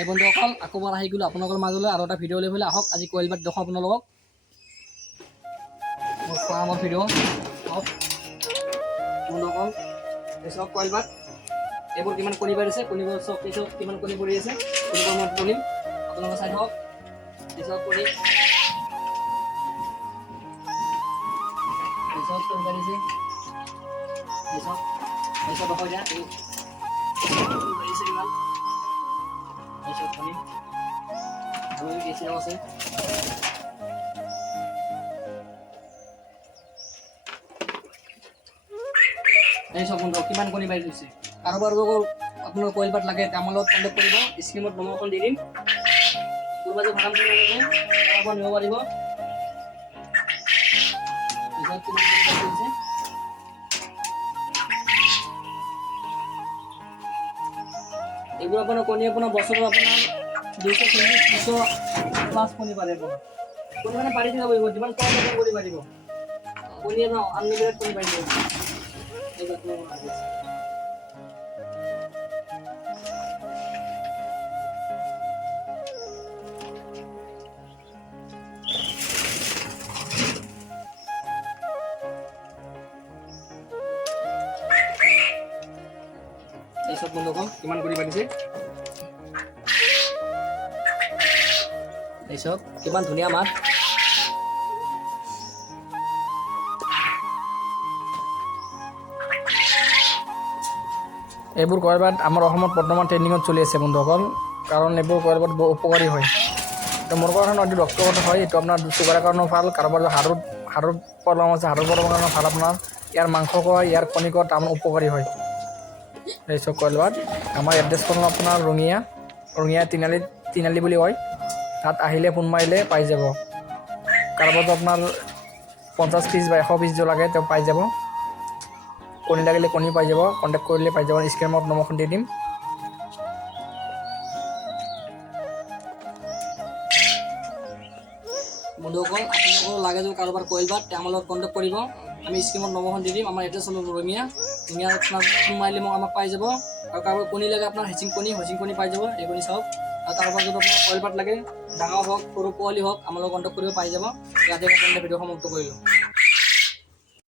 এই বন্ধুসকল আকৌ এবাৰ আহি গ'লো আপোনালোকৰ মাজলৈ আৰু এটা ভিডিঅ' লৈ পেলাই আহক। আজি কইল বাট দেখাওঁ আপোনালোকক মোৰ ফাৰ্মৰ ভিডিঅ' হওক বন্ধুসকল। এই চব কইল বাট এইবোৰ কিমান কণী পাৰিছে, কণীবোৰ চব এই চব কিমান কণী পৰি আছে, কণীবোৰ মই তুলিম আপোনালোকে চাই থাকক। এই চব কণী পাৰিছে, এই চব হৈ যায় আছে। এই সব বন্ধু কিমান কণী পাৰি থৈছে। কাৰোবাৰ আপোনাৰ কইল বাট লাগে আমাৰ লগত কণ্টেক্ট কৰিব, স্ক্ৰীনত নম্বৰ এখন দি দিম। কোনোবা যে ভাড়া নিব পাৰিব। এইবোৰ আপোনাৰ কণী আপোনাৰ বছৰত আপোনাৰ 240-300 প্লাছ কণী পাৰে। আপোনাৰ কণী মানে পাৰি থাকিব পাৰিব, যিমান কম কণী পাৰিব। কণী আনলিমিটেড কণী পাৰি থাকিব। এই সব বন্ধুসকল কিমান কণী পাৰিছে, এই সব কিমান ধুনীয়া মাছ। এইবোৰ কইল বাট আমাৰ অসমত বৰ্তমান ট্ৰেণ্ডিঙত চলি আছে বন্ধুসকল, কাৰণ এইবোৰ কইল বাট বৰ উপকাৰী হয়। তো মোৰ কাৰণে অতি ডক্টৰ হয়, এইটো আপোনাৰ চুগাৰৰ কাৰণেও ভাল। কাৰোবাৰ হাড়ৰ প্ৰব্লেম আছে, হাড়ৰ প্ৰব্লেমৰ কাৰণে ভাল। আপোনাৰ ইয়াৰ মাংস কয়, ইয়াৰ কণী কয়, তাৰমানে উপকাৰী হয় এই চব কইল বাট। আমাৰ এড্ৰেছখন আপোনাৰ ৰঙিয়া তিনিআলি বুলি কয়। তাত আহিলে ফোন মাৰিলে পাই যাব। কাৰোবাৰতো আপোনাৰ 50 পিচ বা 100 পিচ লাগে তেওঁ পাই যাব। কণী লাগিলে কণী পাই যাব, কণ্টেক্ট কৰিলে পাই যাব। স্ক্ৰীনত নম্বৰখন দি দিম। বন্ধুসকল আপোনালোকৰ লাগে যদি কাৰোবাৰ কইল বাট আমাৰ লগত কণ্টেক্ট কৰিব, আমি স্ক্ৰীনত নম্বৰখন দি দিম। আমাৰ এড্ৰেছ হ'ল ৰঙিয়া আপোনাৰ ফোন মাৰিলে আমাক পাই যাব। আৰু কাৰোবাৰ কণী লাগে আপোনাৰ হেচিং কণী পাই যাব। এই কণী চাওক। আৰু কাৰোবাৰ যদি আপোনাৰ কইল বাট লাগে ডাঙৰ হওক সৰু পোৱালি হওক আমাৰ লগত কণ্টেক্ট কৰিব পাই যাব। ইয়াতে ভিডিঅ' সমাপ্ত কৰিলোঁ।